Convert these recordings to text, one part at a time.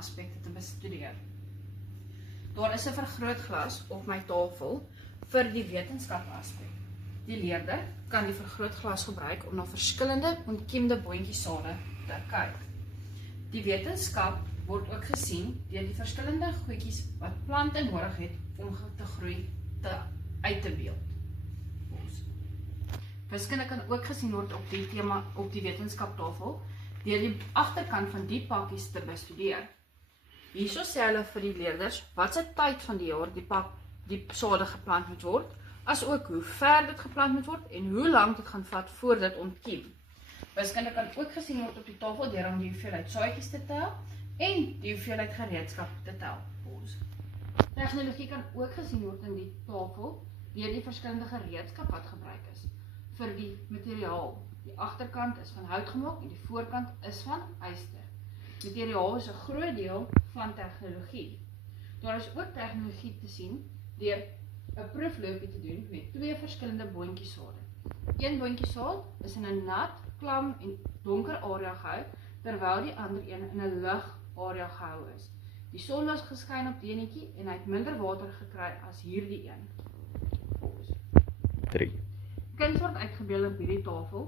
aspekte te bestudeer. Daar is 'n vergrootglas op my tafel vir die wetenskapaspek. Die leerder kan die vergrootglas gebruik om na verskillende ontkiemde boontjiesade te kyk. Die wetenskap word ook gesien deur die verskillende goedjies wat plante nodig het om te groei uit te beeld. Wiskunde kan ook gesien word op die tema op die wetenskaptafel deur die agterkant van die pakkies te bestudeer. Hierso sê hulle vir die leerders wat se tyd van die jaar die sade geplant moet word, as ook hoe ver dit geplant moet word en hoe lank dit gaan vat voor dit ontkiem. Wiskunde kan ook gesien word op die tafel deur om die hoeveelheid saadjies te tel en die hoeveelheid gereedskap te tel. Tegnologie kan ook gesien word in die tafel deur die verskillende gereedskap wat gebruik is vir die materiaal. Die agterkant is van hout gemaak en die voorkant is van yster. Materiaal is 'n groot deel van tegnologie. Daar is ook tegnologie te sien deur 'n proefloopie te doen met 2 verskillende boontjiesade. Een boontjiesaad is in 'n nat, klam en donker area gehou, terwyl die ander een in 'n lig area gehou is. Die son was geskyn op die enetjie en hy het minder water gekry as hierdie een. 3. Kuns word uitgebeeld op hierdie tafel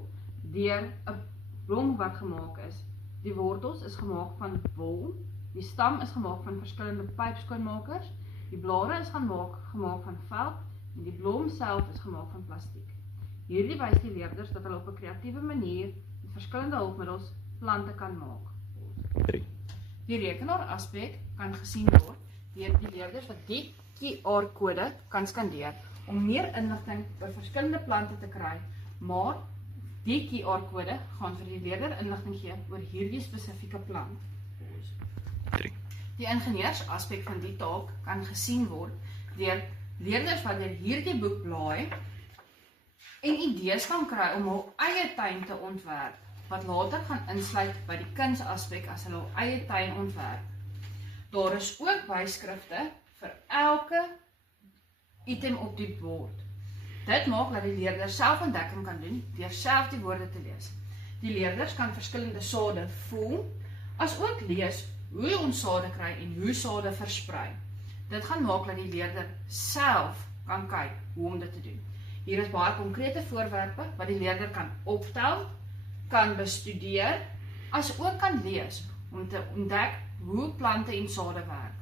deur 'n blom wat gemaak is. Die wortels is gemaak van wol, die stam is gemaak van verskillende pypskoonmakers, die blare is gemaak van veld en die blom self is gemaak van plastiek. Hierdie wys die leerders dat hulle op 'n kreatiewe manier met verskillende hulpmiddels plante kan maak. 3. Die rekenaaraspek kan gesien word deur die leerders wat die QR-kode kan skandeer om meer inligting oor verskillende plante te kry, maar die QR-kode gaan vir die leerder inligting gee oor hierdie spesifieke plant. 3. Die ingenieursaspek van die taak kan gesien word deur leerders wat deur hierdie boek blaai en idees kan kry om hul eie tuin te ontwerp, wat later gaan insluit by die kunsaspek as hulle hul eie tuin ontwerp. Daar is ook byskrifte vir elke item op die bord. Dit maak dat die leerder selfontdekking kan doen deur self die woorde te lees. Die leerders kan verskillende sade voel, as ook lees hoe ons sade kry en hoe sade versprei. Dit gaan maak dat die leerder self kan kyk hoe om dit te doen. Hier is baie konkrete voorwerpe wat die leerder kan optel, kan bestudeer, as ook kan lees om te ontdek hoe plante en sade werk.